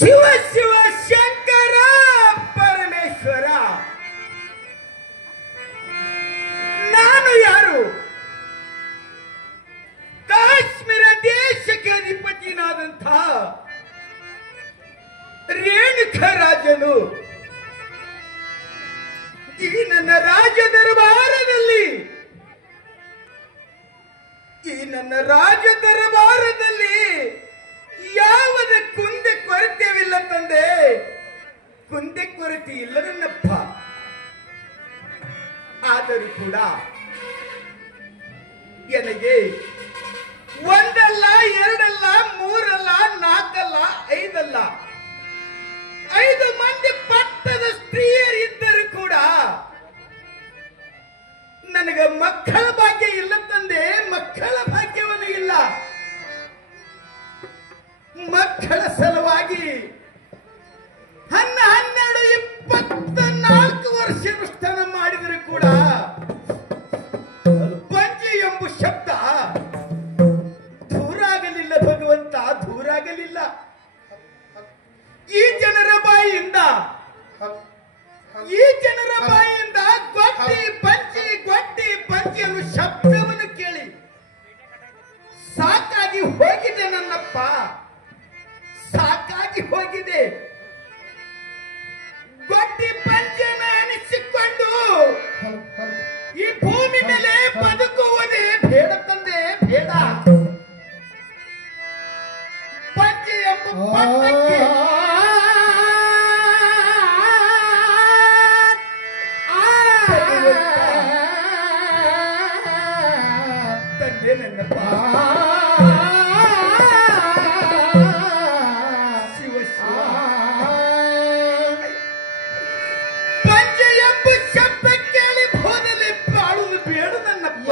ಶಿವ ಶಿವ ಶಂಕರ ಪರಮೇಶ್ವರ, ನಾನು ಯಾರು? ಕಾಶ್ಮೀರ ದೇಶಕ್ಕೆ ಅಧಿಪತಿನಾದಂಥ ರೇಣುಕ ರಾಜನು ಈ ನನ್ನ ರಾಜ ದರಬಾರದಲ್ಲಿ ಯಾವುದೇ ಕುಂದೆ ಕೊರತೆವಿಲ್ಲ ತಂದೆ, ಕುಂದೆ ಕೊರತೆ ಇಲ್ಲ ನನ್ನಪ್ಪ. ಆದರೂ ಕೂಡ ನನಗೆ ಒಂದಲ್ಲ, ಎರಡಲ್ಲ, ಮೂರಲ್ಲ, ನಾಲ್ಕಲ್ಲ, ಐದಲ್ಲ, 5 ಮಂದಿ ಪಟ್ಟದ ಸ್ತ್ರೀಯರಿದ್ದರೂ ಕೂಡ ನನಗೆ ಮಕ್ಕಳ ಭಾಗ್ಯ ಇಲ್ಲ ತಂದೆ, ಮಕ್ಕಳ ಭಾಗ್ಯವನ್ನು ಇಲ್ಲ. ಮಕ್ಕಳ ಸಲುವಾಗಿ 12, 24 ವರ್ಷ ಅನುಷ್ಠಾನ ಮಾಡಿದರೂ ಕೂಡ ಪಂಚೆ ಎಂಬ ಶಬ್ದ ದೂರಾಗಲಿಲ್ಲ ಭಗವಂತ, ದೂರಾಗಲಿಲ್ಲ. ಈ ಜನರ ಬಾಯಿಯಿಂದ ಗೊಟ್ಟಿ ಪಂಚಿ ಅನ್ನೋ ಶಬ್ದವನ್ನು ಕೇಳಿ ಸಾಕಾಗಿ ಹೋಗಿದೆ ನನ್ನಪ್ಪ, ಸಾಕಾಗಿ ಹೋಗಿದೆ. ಗೊಟ್ಟಿ ಪಂಚೆನ ಅನಿಸಿಕೊಂಡು ಈ ಭೂಮಿ ಮೇಲೆ ಬದುಕುವುದೇ ಬೇಡ ತಂದೆ, ಬೇಡ. ಪಂಚೆ ಎಂಬ ಪಟ್ಟಕ್ಕೆ ತಂದೆ ನನ್ನಪ್ಪ. ಶಿವ ಶಿವ ಪಂಚೆ ಎಂಬ ಶಬ್ದ ಕೇಳಿ ಹೋದಲ್ಲಿ ಬಾಳುವುದು ಬೇಡ ನನ್ನಪ್ಪ.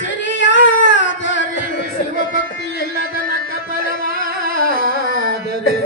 ಸರಿಯಾದರೆ ಶಿವಭಕ್ತಿ ಇಲ್ಲದ ನಕ್ಕ ಫಲವಾದರೆ